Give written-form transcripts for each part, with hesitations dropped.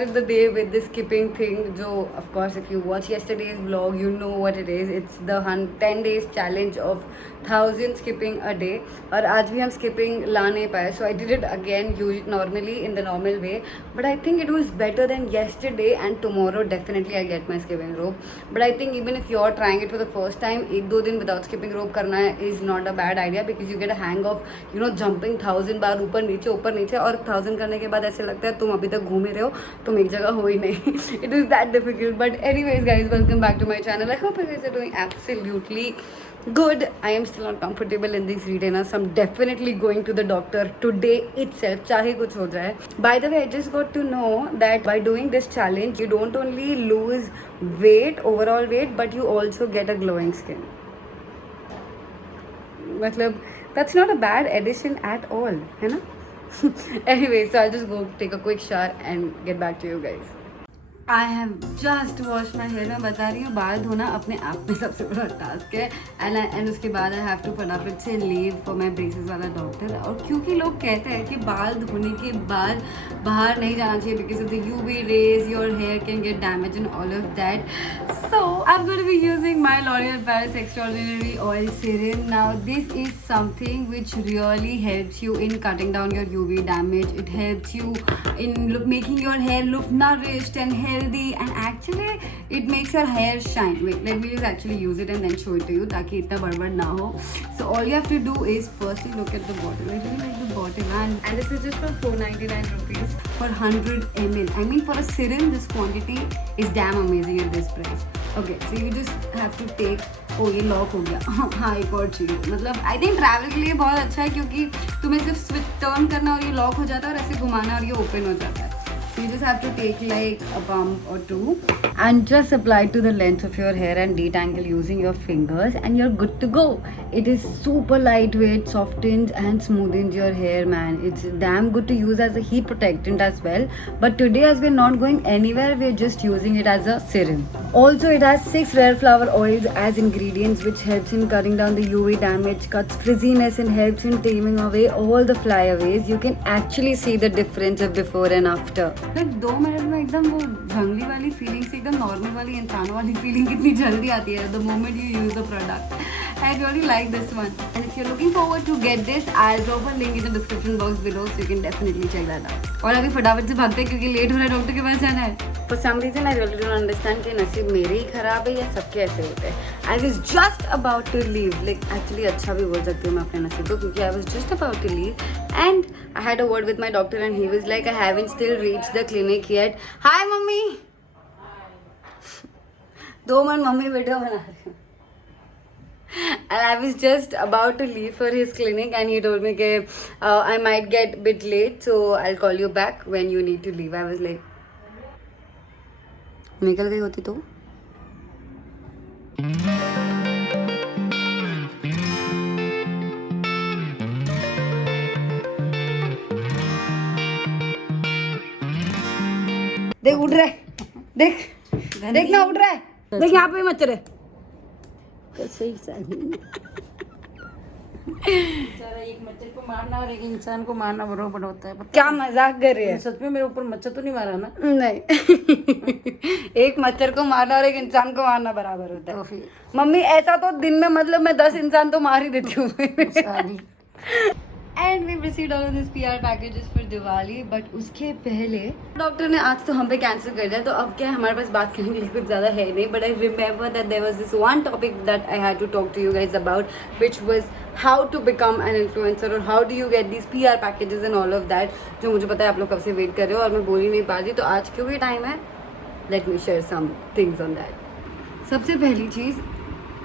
started the day with this skipping thing. जो of course if you watch yesterday's vlog, you know what it is. It's the 10 days challenge of 1000 skipping a day. और आज भी हम skipping ला नहीं पाए. So I did it again normally in the normal way. But I think it was better than yesterday, and tomorrow definitely I get my skipping rope. But I think even if you're trying it for the first time, 1-2 दिन without skipping rope करना is not a bad idea, because you get a hang of jumping 1000 बार ऊपर नीचे और 1000 करने के बाद ऐसे लगता है तुम अभी तक घूम ही रहे हो, तुम एक जगह हो ही नहीं. It is that difficult. But anyways guys, welcome back to my channel. I hope you guys are doing absolutely good. I am still not comfortable in these retainers, so I'm definitely going to the doctor today itself, चाहे कुछ हो जाए. By the way, I just got to know that by doing this challenge, you don't only lose weight, overall weight, but you also get a glowing skin. मतलब that's not a bad addition at all, है ना? Anyway, so I'll just go take a quick shower and get back to you guys. I have just washed my hair. मैं बता रही हूँ, बाल धोना अपने आप में सबसे बड़ा टास्क है. एंड उसके बाद आई हैव टू फटाफट से लीव फॉर माई ब्रेसेस वाला डॉक्टर. और क्योंकि लोग कहते हैं कि बाल धोने के बाद बाहर नहीं जाना चाहिए because of the UV rays, your hair can get damage and all of that. So I'm going to be using my L'Oreal Paris Extraordinary Oil Serum. Now this is something which really helps you in cutting down your UV damage. It helps you in making your hair look nourished and healthy, and actually it makes your hair shine. Wait, let me just actually use it and then show it to you ताकि इतना बड़बड़ ना हो. So all you have to do is firstly look at the bottle. I really like the bottle, and this is just for 499 rupees for 100 ml. I mean, for a serum this quantity is damn amazing at this price. Okay, so you just have to take. ओ ये lock हो गया. हाँ, एक और चाहिए. मतलब I think travel के लिए बहुत अच्छा है, क्योंकि तुम्हें सिर्फ स्विच टर्न करना और ये लॉक हो जाता है, और ऐसे घुमाना और ये ओपन हो जाता है. So you just have to take like a pump or two and just apply it to the length of your hair and detangle using your fingers, and you're good to go. It is super lightweight, softens and smoothens your hair, man. It's damn good to use as a heat protectant as well. But today, as we're not going anywhere, we're just using it as a serum. Also, it has 6 rare flower oils as ingredients, which helps in cutting down the UV damage, cuts frizziness, and helps in taming away all the flyaways. You can actually see the difference of before and after. फिर 2 minute में एकदम वो जंगली वाली feeling से एकदम normal वाली इंसान वाली फीलिंग कितनी जल्दी आती है the moment you use the product. I really like this one, and if you are looking forward to get this, I will drop a link in the description box below, so you can definitely check that out. और अभी फटाफट से भागते हैं क्योंकि late हो रहा है, डॉक्टर के पास जाना है. For some reason I really don't understand कि नसीब मेरे ही खराब है या सबके ऐसे होते हैं. I was just about to leave, like actually अच्छा भी बोल सकती हूँ मैं अपने नसीब को, क्योंकि I was just about to leave and I had a word with my doctor, and he was like, I haven't still reached the clinic yet. Hi mummy. 2 minute mummy video बना रही हूँ. And I was just about to leave for his clinic, and he told me that I might get a bit late, so I'll call you back when you need to leave. I was like, निकल गई होती तो. देख उठ रहा है, देख देख ना उठ रहा है, देख यहाँ पे मच्छर है. कैसे एक मच्छर को मारना और एक इंसान को मारना बराबर होता है. क्या मजाक कर रही है? सच में मेरे ऊपर मच्छर तो नहीं मारा ना? नहीं. एक मच्छर को मारना और एक इंसान को मारना बराबर होता है. फिर मम्मी ऐसा तो दिन में मतलब मैं 10 इंसान तो मार ही देती हूँ. And we received all of this PR packages for Diwali. But उसके पहले डॉक्टर ने आज तो हम पे कैंसिल कर दिया, तो अब क्या हमारे पास बात करने के लिए कुछ ज़्यादा है नहीं. But I remember that there was this one topic that I had to talk to you guys about, which was how to become an influencer, और how do you get this PR packages and all of that, जो मुझे पता है आप लोग कब से wait कर रहे हो और मैं बोल ही नहीं पा रही. तो आज क्योंकि टाइम है, let me share some things on that. सबसे पहली चीज़,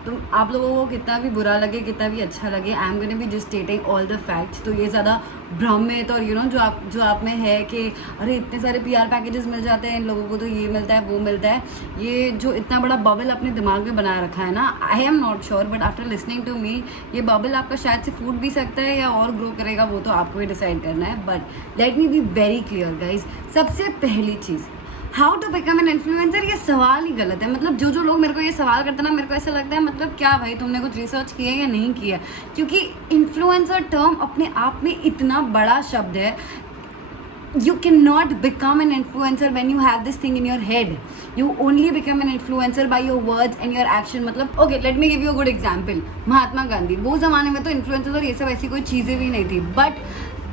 तुम आप लोगों को कितना भी बुरा लगे, कितना भी अच्छा लगे, आई am gonna be just stating all the facts. तो ये ज़्यादा भ्रम में तो यू नो जो आप में है कि अरे इतने सारे PR पैकेजेस मिल जाते हैं इन लोगों को, तो ये मिलता है वो मिलता है, ये जो इतना बड़ा बबल अपने दिमाग में बनाए रखा है ना, I am not sure, but after listening to me ये बबल आपका शायद से फूट भी सकता है या और ग्रो करेगा, वो तो आपको ही डिसाइड करना है. But let me be very clear guys. सबसे पहली चीज़, how to become an influencer, ये सवाल ही गलत है. मतलब जो लोग मेरे को ये सवाल करते हैं ना, मेरे को ऐसा लगता है मतलब क्या भाई तुमने कुछ रिसर्च किया या नहीं किया, क्योंकि इन्फ्लुएंसर टर्म अपने आप में इतना बड़ा शब्द है. you cannot become an influencer when you have this thing in your head. You only become an influencer by your words and your action. मतलब okay, let me give you a good example. Mahatma Gandhi, वो ज़माने में तो influencer और ये सब ऐसी कोई चीज़ें भी नहीं थी, but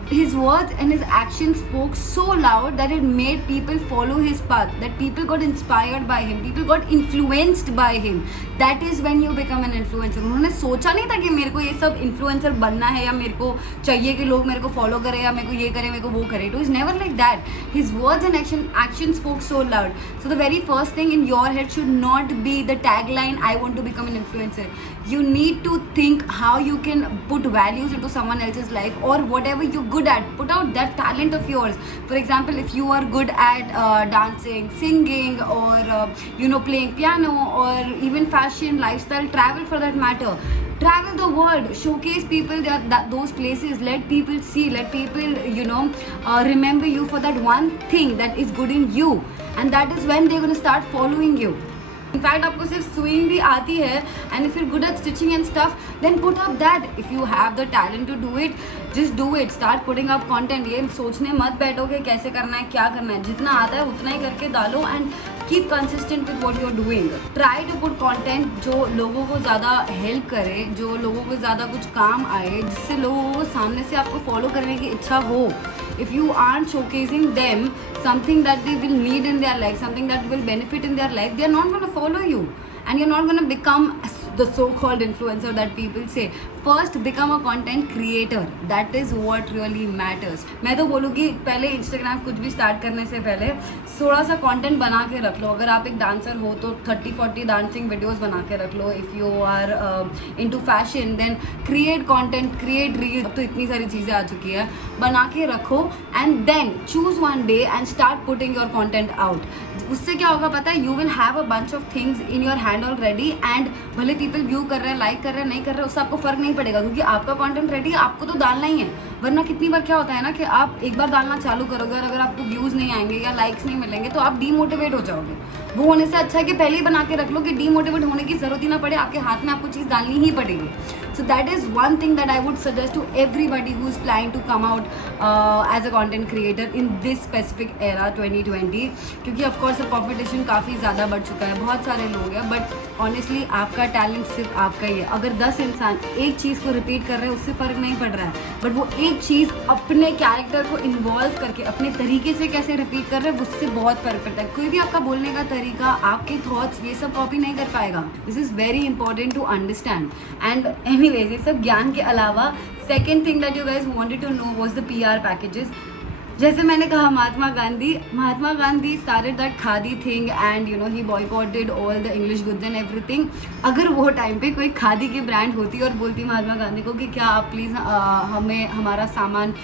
his words and his actions spoke so loud that it made people follow his path, that people got inspired by him, people got influenced by him. That is when you become an influencer. उन्होंने सोचा नहीं था कि मेरे को ये सब influencer बनना है या मेरे को चाहिए कि लोग मेरे को follow करें या मेरे को ये करें, मेरे को वो करें. It was never like that. His words and action spoke so loud. So the very first thing in your head should not be the tagline, I want to become an influencer. You need to think how you can put values into someone else's life, or whatever you're good at, put out that talent of yours. For example, if you are good at dancing, singing, or playing piano, or even fashion, lifestyle, travel for that matter, travel the world, showcase people those places, let people see, let people remember you for that one thing that is good in you, and that is when they're going to start following you. In fact आपको सिर्फ swing भी आती है, and if you good at stitching and stuff, then put up that. If you have the talent to do it, just do it. Start putting up content. ये सोचने मत बैठो कि कैसे करना है, क्या करना है. जितना आता है उतना ही करके डालो, and keep consistent with what you are doing. Try to put content जो लोगों को ज़्यादा हेल्प करे, जो लोगों को ज़्यादा कुछ काम आए, जिससे लोगों को सामने से आपको फॉलो करने की इच्छा हो. If you aren't showcasing them something that they will need in their life, something that will benefit in their life, they are not going to follow you, and you're not going to become the so-called influencer that people say. First, become a content creator. That is what really matters. मैं तो बोलूँगी पहले Instagram कुछ भी start करने से पहले थोड़ा सा कंटेंट बना के रख लो. अगर आप एक डांसर हो तो 30-40 डांसिंग वीडियोस बना के रख लो. If you are into fashion, then create content, create reel. अब तो इतनी सारी चीज़ें आ चुकी है, बना के रखो, and then choose one day and start putting your content out. उससे क्या होगा पता है, you will have a bunch of things in your hand already, and भले पीपल व्यू कर रहे हैं, लाइक कर रहे हैं, नहीं कर रहे, उससे आपको फर्क नहीं पड़ेगा, क्योंकि आपका कंटेंट रेडी है, आपको तो डालना ही है. वरना कितनी बार क्या होता है ना कि आप एक बार डालना चालू करोगे और अगर आपको व्यूज़ नहीं आएंगे या लाइक्स नहीं मिलेंगे तो आप डीमोटिवेट हो जाओगे. वो होने से अच्छा है कि पहले ही बना के रख लो कि डीमोटिवेट होने की ज़रूरत ही ना पड़े, आपके हाथ में आपको चीज़ डालनी ही पड़ेगी. So that is one thing that I would suggest to everybody who is planning to come out as a content creator in this specific era 2020. क्योंकि of course competition काफ़ी ज़्यादा बढ़ चुका है, बहुत सारे लोग हैं, but honestly आपका टैलेंट सिर्फ आपका ही है. अगर 10 इंसान एक चीज़ को रिपीट कर रहे हैं उससे फ़र्क नहीं पड़ रहा है, बट वो एक चीज़ अपने कैरेक्टर को इन्वॉल्व करके अपने तरीके से कैसे रिपीट कर रहे हैं उससे बहुत फ़र्क पड़ता है. कोई भी आपका बोलने का तरीका, आपके थॉट्स, ये सब कॉपी नहीं कर पाएगा. This is very important to understand. And anyways, ये सब ज्ञान के अलावा second thing that you guys wanted to know was the PR packages. जैसे मैंने कहा, Mahatma Gandhi started that khadi thing, and he boycotted all the English goods and everything. अगर वो टाइम पे कोई खादी की ब्रांड होती और बोलती महात्मा गांधी को कि क्या आप प्लीज़ हमें हमारा सामान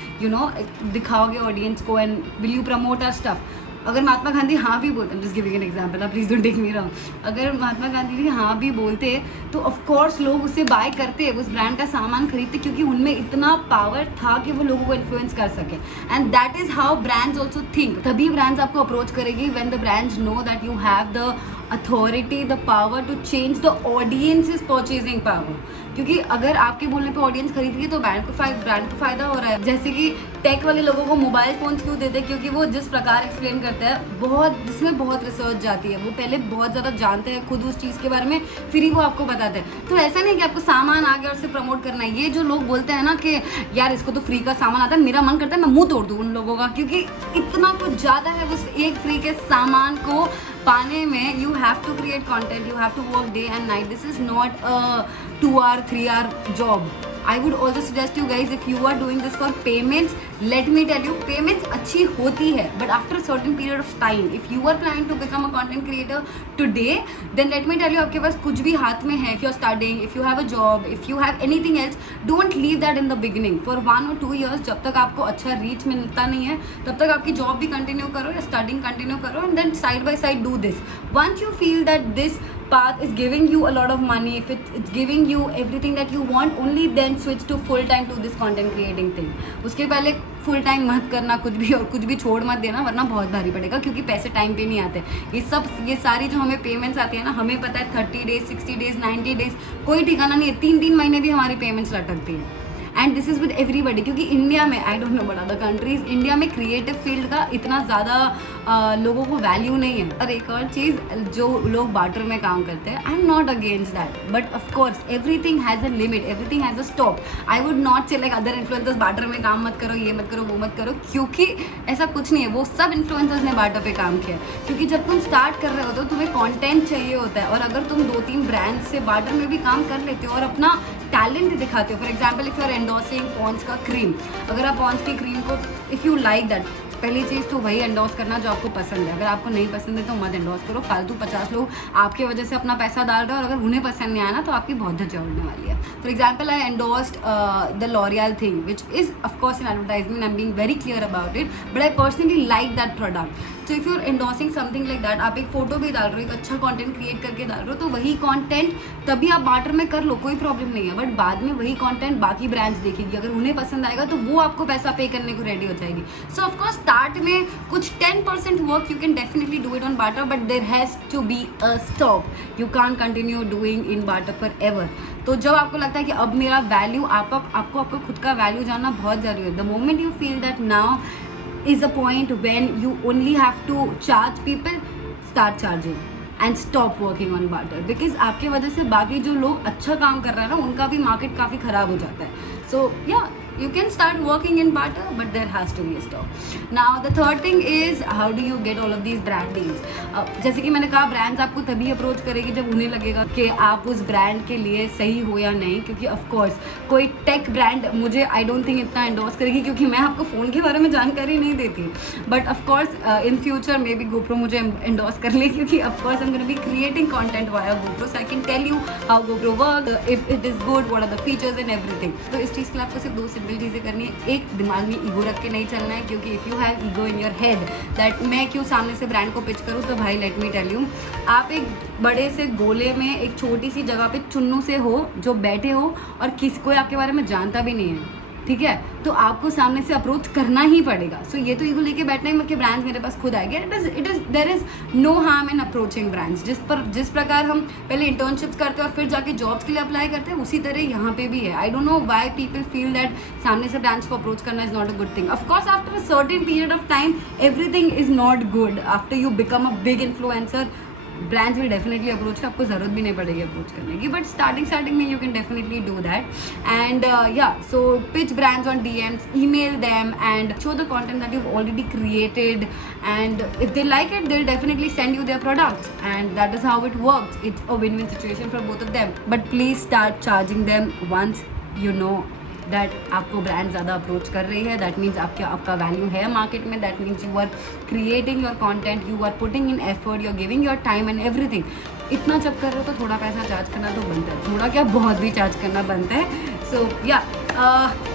दिखाओगे ऑडियंस को, and will you promote our stuff. अगर महात्मा गांधी हाँ भी बोलते, just giving an example, please don't take me wrong, अगर महात्मा गांधी भी हाँ भी बोलते तो ऑफ कोर्स लोग उसे बाय करते, उस ब्रांड का सामान खरीदते, क्योंकि उनमें इतना पावर था कि वो लोगों को इन्फ्लुएंस कर सके. And that is how brands also think. तभी ब्रांड्स आपको अप्रोच करेगी when the brands know that you have the authority, the power to change the audience purchasing power. क्योंकि अगर आपके बोलने पे ऑडियंस खरीद रही है तो ब्रांड को फ़ायदा हो रहा है. जैसे कि टेक वाले लोगों को मोबाइल फ़ोन्स क्यों देते हैं, क्योंकि वो जिस प्रकार एक्सप्लेन करते हैं जिसमें बहुत रिसर्च जाती है, वो पहले बहुत ज़्यादा जानते हैं खुद उस चीज़ के बारे में, फिर ही वो आपको बताते हैं. तो ऐसा नहीं कि आपको सामान आ गया और उसे प्रमोट करना है. ये जो लोग बोलते हैं ना कि यार इसको तो फ्री का सामान आता है, मेरा मन करता है मैं मुँह तोड़ दूँ उन लोगों का, क्योंकि इतना कुछ ज़्यादा है उस एक फ्री के सामान को पाने में. You have to create content, you have to work day and night. This is not a 2-hour 3-hour job. I would also suggest you guys, if you are doing this for payments, let me tell you, payments अच्छी होती है, but after a certain period of time, if you are planning to become a content creator today, then let me tell you, आपके पास कुछ भी हाथ में है, if you are studying, if you have a job, if you have anything else, don't leave that in the beginning. For 1 or 2 years, जब तक आपको अच्छा रीच मिलता नहीं है, तब तक आपकी जॉब भी कंटिन्यू करो या स्टडिंग कंटिन्यू करो, and then side by side do this. Once you feel that this path is giving you a lot of money, if it's giving you everything that you want, only then switch to full time to this content creating thing. उसके पहले full time मत करना कुछ भी, और कुछ भी छोड़ मत देना, वरना बहुत भारी पड़ेगा, क्योंकि पैसे टाइम पे नहीं आते. ये सारी जो हमें पेमेंट्स आती है ना, हमें पता है 30 days, 60 days, 90 days, कोई ठिकाना नहीं है. 3-3 महीने भी हमारी पेमेंट्स लटकती है. And this is with everybody, क्योंकि इंडिया में, आई don't no but other countries, India में क्रिएटिव फील्ड का इतना ज़्यादा लोगों को वैल्यू नहीं है. और एक और चीज़, जो लोग बार्टर में काम करते हैं, आई am not against that, but of course everything has a limit, everything has a stop. I would not से लाइक अदर इन्फ्लुएंसर्स बार्टर में काम मत करो, ये मत करो, वो मत करो, क्योंकि ऐसा कुछ नहीं है. वो सब इन्फ्लुएंसर्स ने बार्टर पे काम किया है, क्योंकि जब तुम स्टार्ट कर रहे होते हो तुम्हें कंटेंट चाहिए होता है. और अगर तुम 2-3 ब्रांड से बार्टर में भी काम कर लेते हो और अपना टैलेंट दिखाते हो, for example if you are endorsing Pond's का क्रीम, अगर आप पॉन्ड्स की क्रीम को, इफ़ यू लाइक दैट, पहली चीज़ तो वही एंडोर्स करना जो आपको पसंद है. अगर आपको नहीं पसंद है तो मत एंडोर्स करो. फालतू 50 लोग आपके वजह से अपना पैसा डाल रहे हैं, और अगर उन्हें पसंद नहीं आया ना तो आपकी बहुत धज्जा उड़ने वाली है. For example I endorsed the L'Oréal thing which is of course in advertisement, I am being very clear about it, but I personally like that product. So if you are endorsing something like that, आप एक photo भी डाल रहे हो, एक अच्छा content create करके डाल रहे हो, तो वही कंटेंट तभी आप बार्टर में कर लो, कोई प्रॉब्लम नहीं है. बट बाद में वही कंटेंट बाकी ब्रांड्स देखेगी, अगर उन्हें पसंद आएगा तो वो आपको पैसा पे करने को रेडी हो जाएगी. सो ऑफकोर्स स्टार्ट में कुछ 10% work you can definitely do it on barter, but there has to be a stop. You can't continue doing in barter forever. तो जब आपको लगता है कि अब मेरा वैल्यू, आपको खुद का वैल्यू जानना बहुत ज़रूरी है. The moment you feel that now is a point when you only have to charge people, start charging and stop working on barter, because आपके वजह से बाकी जो लोग अच्छा काम कर रहे हैं ना, उनका भी मार्केट काफ़ी ख़राब हो जाता है. So yeah, you can start working in barter, but there has to be a stop. Now the third thing is, how do you get all of these brand deals? जैसे कि मैंने कहा, ब्रांड्स आपको तभी अप्रोच करेगी जब उन्हें लगेगा कि आप उस ब्रांड के लिए सही हो या नहीं. क्योंकि ऑफकोर्स कोई टेक ब्रांड मुझे आई डोंट थिंक इतना एंडोर्स करेगी, क्योंकि मैं आपको फ़ोन के बारे में जानकारी नहीं देती. But of course in future maybe GoPro मुझे एंडोर्स कर ले, क्योंकि of course I am gonna be creating content via GoPro, so I can tell you how GoPro work, if it is good, what are the features and everything. तो इस चीज़ के लिए आपको सिर्फ 2 सिंपल चीज़ें करनी है. एक, दिमाग में ईगो रख के नहीं चलना है, क्योंकि if you have ego in your head that मैं क्यों सामने से ब्रांड को पिच करूँ, तो भाई लेट मी टेल यू, आप एक बड़े से गोले में एक छोटी सी जगह पे चुन्नू से हो जो बैठे हो, और किसी कोई आपके बारे में जानता भी नहीं है, ठीक है, तो आपको सामने से अप्रोच करना ही पड़ेगा. सो ये तो ईगो लेके बैठना ही मत कि ब्रांड्स मेरे पास खुद आएंगे. There is no harm in approaching brands. जिस प्रकार हम पहले इंटर्नशिप्स करते हैं और फिर जाके जॉब्स के लिए अप्लाई करते हैं, उसी तरह यहाँ पे भी है. I don't know why people feel that सामने से ब्रांड्स को अप्रोच करना is not a good thing. Of course after a certain period of time everything is not good. After you become a big influencer, brands will definitely approach, आपको ज़रूरत भी नहीं पड़ेगी approach करने की, बट स्टार्टिंग में you can definitely do that. And yeah, so pitch brands on DMs, email them and show the content that you've already created, and if they like it, they'll definitely send you their products, and that is how it works. It's a win-win situation for both of them, but please start charging them once you know that आपको brand ज़्यादा approach कर रही है. That means आपका value है market में. That means you are creating your content, you are putting in effort, you are giving your time and everything. इतना जब कर रहे हो तो थोड़ा पैसा चार्ज करना तो बनता है, थोड़ा क्या बहुत भी चार्ज करना बनता है. So yeah,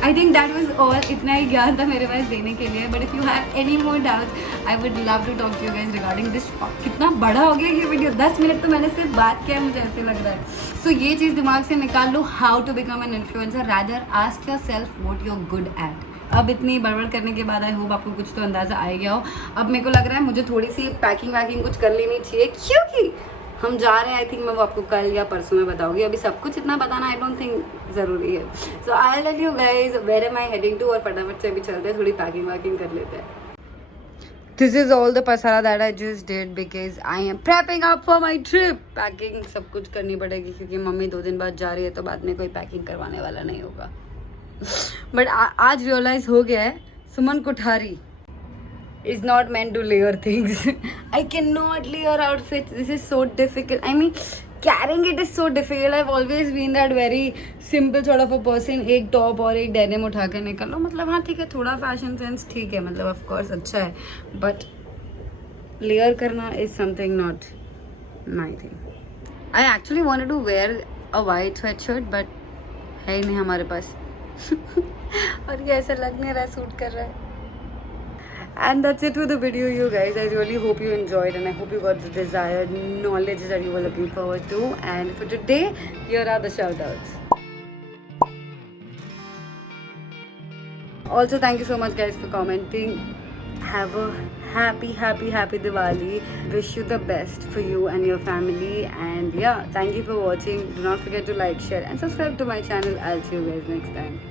I think that was all. इतना ही ज्ञान था मेरे पास देने के लिए, but if you have any more doubts I would love to talk to you guys regarding this. कितना बड़ा हो गया ये वीडियो, 10 मिनट तो मैंने सिर्फ बात किया है, मुझे ऐसे लग रहा है. सो ये चीज़ दिमाग से निकाल लो, how to become an influencer, rather ask yourself what you are good at. अब इतनी बड़बड़ करने के बाद आई होप आपको कुछ तो अंदाज़ा आ गया हो. अब मेरे को लग रहा है मुझे थोड़ी सी पैकिंग वैकिंग कुछ कर लेनी चाहिए, क्योंकि हम जा रहे हैं. आई थिंक मैं वो आपको कल या परसों में बताऊंगी. अभी सब कुछ इतना बताना आई डोंट थिंक ज़रूरी है. So I tell you guys where am I heading to, और फटाफट से अभी चलते हैं, थोड़ी पैकिंग वैकिंग कर लेते हैं. This is all the pasara that I just did because I am prepping up for my trip. Packing सब कुछ करनी पड़ेगी, क्योंकि मम्मी 2 दिन बाद जा रही है, तो बाद में कोई पैकिंग करवाने वाला नहीं होगा. बट आज रियलाइज हो गया है, सुमन Kothari is not meant to layer things. I cannot layer outfits. This is so difficult. I mean, carrying it is so difficult. I've always been that very simple sort of a person. एक top और एक denim उठा के निकल लो, मतलब हाँ ठीक है, थोड़ा फैशन सेंस ठीक है, मतलब ऑफ कोर्स अच्छा है, बट लेयर करना is something not my thing. I actually wanted to wear a white sweatshirt, but है ही नहीं हमारे पास. और ये ऐसा लग नहीं रहा सूट कर रहा है. And that's it with the video, you guys. I really hope you enjoyed, and I hope you got the desired knowledge that you were looking forward to. And for today, here are the shout outs. Also, thank you so much guys for commenting. Have a happy Diwali. Wish you the best for you and your family. And yeah, thank you for watching. Do not forget to like, share and subscribe to my channel. I'll see you guys next time.